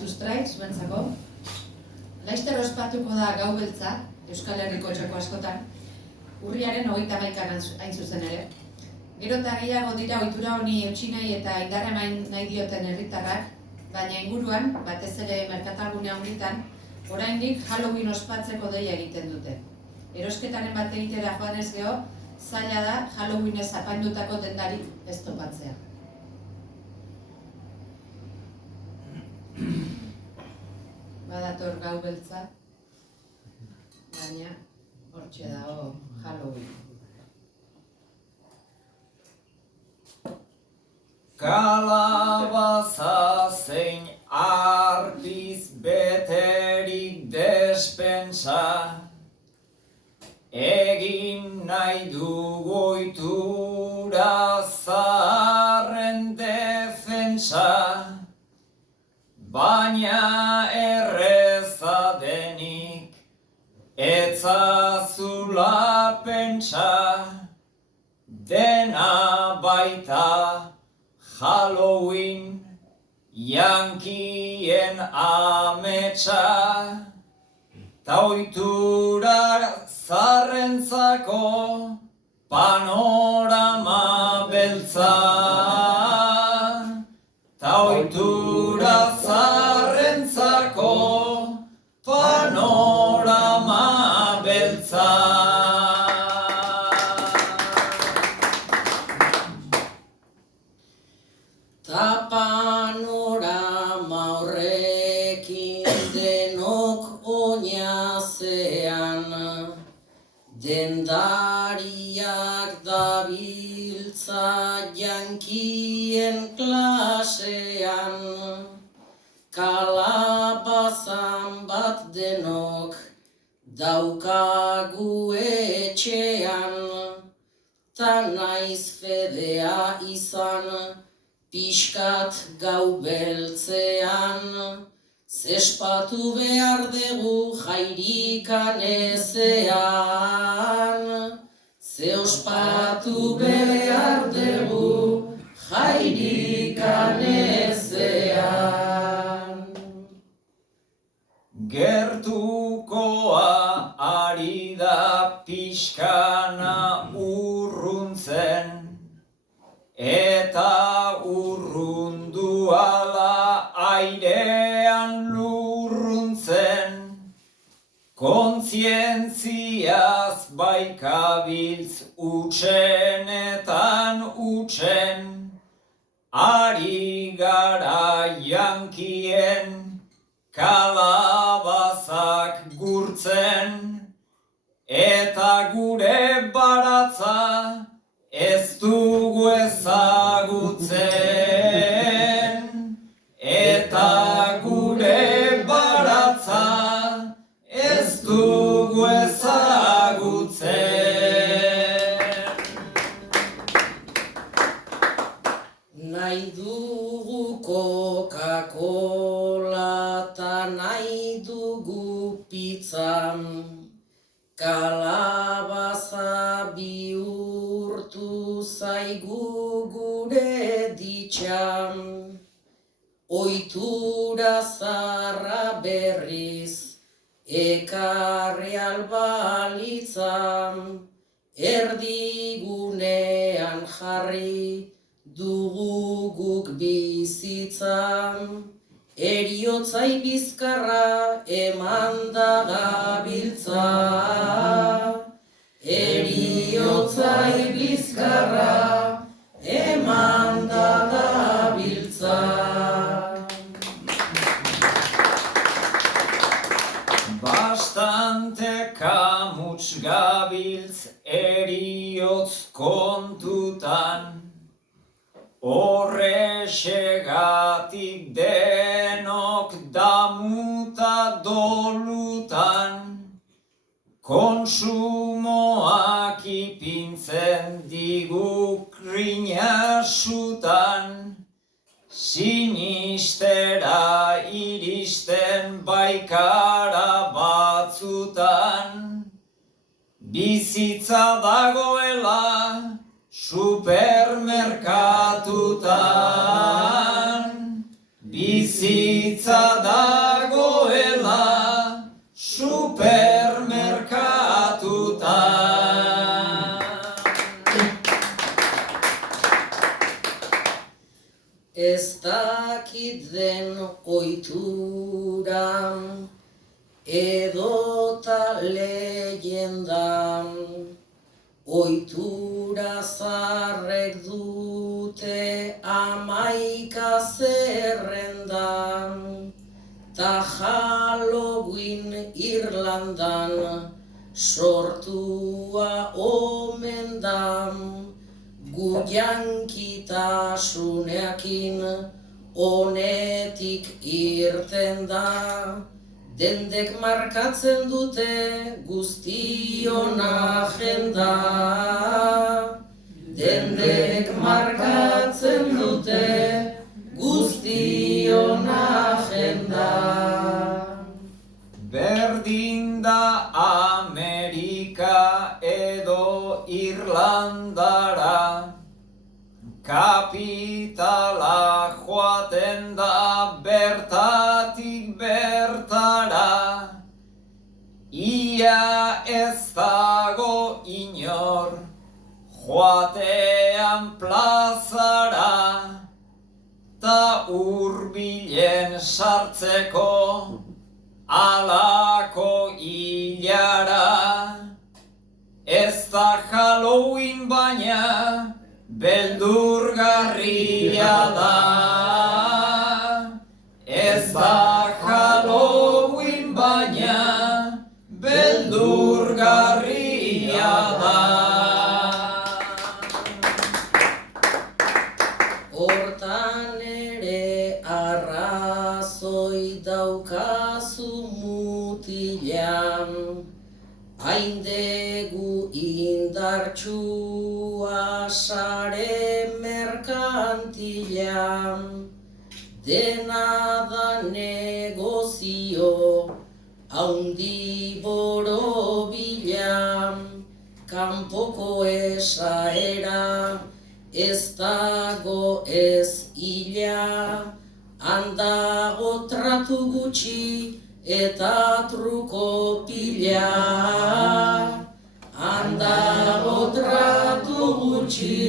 sustrai, zuentzako. Laster ospatuko da Gau Beltza, Euskal Herriko txoko askotan, urriaren 21an hain zuzen ere. Gero eta gehiago dira ohitura honi eutsi nahi eta indarra eman nahi dioten herritarrak, baina inguruan, batez ere merkatalgune handitan, oraindik Halloween ospatzeko deia egiten dute. Erosketaren bat egitera joan ez geho, zaila da Halloweenez apaindutako dendarik ez topatzea. Badator Gau Beltza, baina hortxe dago Halloween. Kalabaza zein artiz beterik despensa, egin nahi dugu ohitura zaharren defensa, baina erreza denik etzazula pentsa, dena baita Halloween, Yankien ametsa, ta ohitura zaharrentzako panorama beltza. Ta ohitura zaharrentzako panorama beltza. Ta panorama horrekin denok oinazean, dendariak dabiltza jankien klasean, kalabazan bat denok daukagu etxean, ta naiz fedea izan pixkat Gau Beltzean, zespatu behar dugu jairikan ezean, ze ospatu behar dugu jairikan ezean. Gertukoa ari da pixkana urruntzen, eta urrundu ala airean lurruntzen, kontzientziaz baikabiltz utxenetan utxen, ari gara jankien kalabazak gurtzen, eta gure baratza ez dugu ezagutzen, eta gure baratza ez dugu ezagutzen. Nahi dugu Coca-Cola ta nahi dugu pizza, kalabaza bihurtu zaigu gure ditxan, ohitura zaharra berriz ekarri albalitzan, erdigunean jarri dugu guk bizitzan, eriotzai bizkarra eman da gabiltza, eriotzai bizkarra eman da gabiltza. Bastante kamuts gabiltz eriotz kontutan, horrexegatik denok damuta dolutan, konsumoak ipintzen digu krinasutan, sinistera iristen baikara batzutan, bizitza dagoela supermerkatutan, bizitza da ez dakit den oituran, edota leyendan, oitura zarrek dute 11 zerrendan, ta Halloween Irlandan sortua omen da, gu jankitasuneakin honetik irten da, dendek markatzen dute guztion agenda. Dendek markatzen dute guztion agenda. Berdin da Amerika edo Irlandara, kapitala joaten da bertatik bertara, ia ez dago inor joatean plazara, ta hurbilen sartzeko alako hilara. Ez da Halloween baina beldurgarria da. Ez da Halloween baina beldurgarria da. Hortan ere arrazoi daukazu mutilan, haindegu indartsua sare merkantilan, dena da negozio haundi borobilan, kanpoko esaera ez dago ez ila, handago tratu gutxi eta truko pila. Handago tratu gutxi